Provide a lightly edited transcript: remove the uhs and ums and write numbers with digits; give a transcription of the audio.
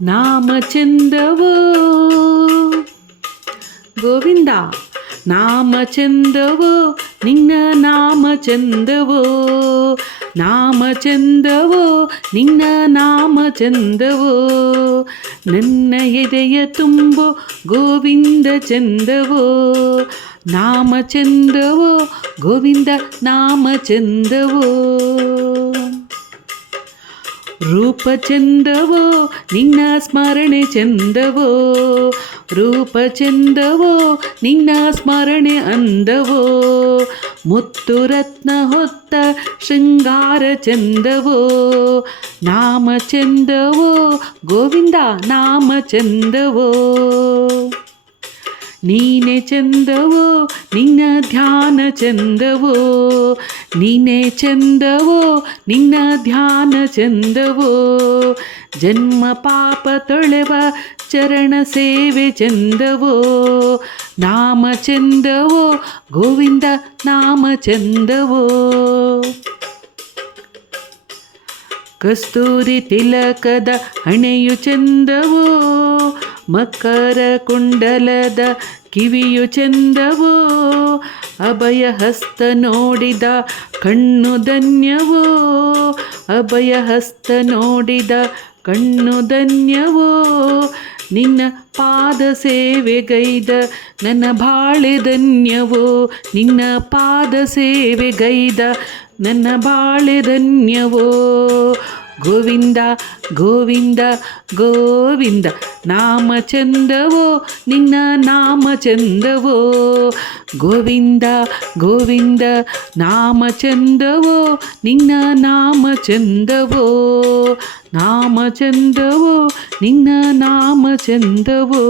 ನಾಮ ಚಂದವೋ ಗೋವಿಂದ. ನಾಮ ಚಂದವೋ ನಿನ್ನ ನಾಮ ಚಂದವೋ, ನಾಮ ಚಂದವೋ ನಿನ್ನ ನಾಮ ಚಂದವೋ, ನನ್ನ ಎದೆಯ ತುಂಬೋ ಗೋವಿಂದ ಚಂದವೋ, ನಾಮ ಚಂದವೋ ಗೋವಿಂದ ನಾಮ ಚಂದವೋ. ರೂಪ ಚಂದವೋ ನಿನ್ನ ಸ್ಮರಣೆ ಚಂದವೋ, ರೂಪ ಚಂದವೋ ನಿನ್ನ ಸ್ಮರಣೆ ಅಂದವೋ, ಮುತ್ತು ರತ್ನ ಹೊತ್ತ ಶೃಂಗಾರ ಚಂದವೋ, ನಾಮ ಚಂದವೋ ಗೋವಿಂದ ನಾಮ ಚಂದವೋ. ನೀನೆ ಚಂದವೋ ನಿನ್ನ ಧ್ಯಾನ ಚಂದವೋ, ನೀನೆ ಚಂದವೋ ನಿನ್ನ ಧ್ಯಾನ ಚಂದವೋ, ಜನ್ಮ ಪಾಪ ತೊಳೆವ ಚರಣ ಸೇವೆ ಚಂದವೋ, ನಾಮ ಚಂದವೋ ಗೋವಿಂದ ನಾಮ ಚಂದವೋ. ಕಸ್ತೂರಿ ತಿಲಕದ ಹಣೆಯು ಚಂದವೋ, ಮಕರ ಕುಂಡಲದ ಕಿವಿಯು ಚಂದವೋ, ಅಭಯ ಹಸ್ತ ನೋಡಿದ ಕಣ್ಣು ಧನ್ಯವೋ, ಅಭಯ ಹಸ್ತ ನೋಡಿದ ಕಣ್ಣು ಧನ್ಯವೋ, ನಿನ್ನ ಪಾದ ಸೇವೆಗೈದ ನನ್ನ ಬಾಳೆ ಧನ್ಯವೋ, ನಿನ್ನ ಪಾದ ಸೇವೆಗೈದ ನನ್ನ ಬಾಳೆ ಧನ್ಯವೋ. ಗೋವಿಂದ ಗೋವಿಂದ ಗೋವಿಂದ ನಾಮ ಚಂದವೋ ನಿನ್ನ ನಾಮ ಚಂದವೋ, ಗೋವಿಂದ ಗೋವಿಂದ ನಾಮ ಚಂದವೋ ನಿನ್ನ ನಾಮ ಚಂದವೋ, ನಾಮ ಚಂದವೋ ನಿನ್ನ ನಾಮ ಚಂದವೋ.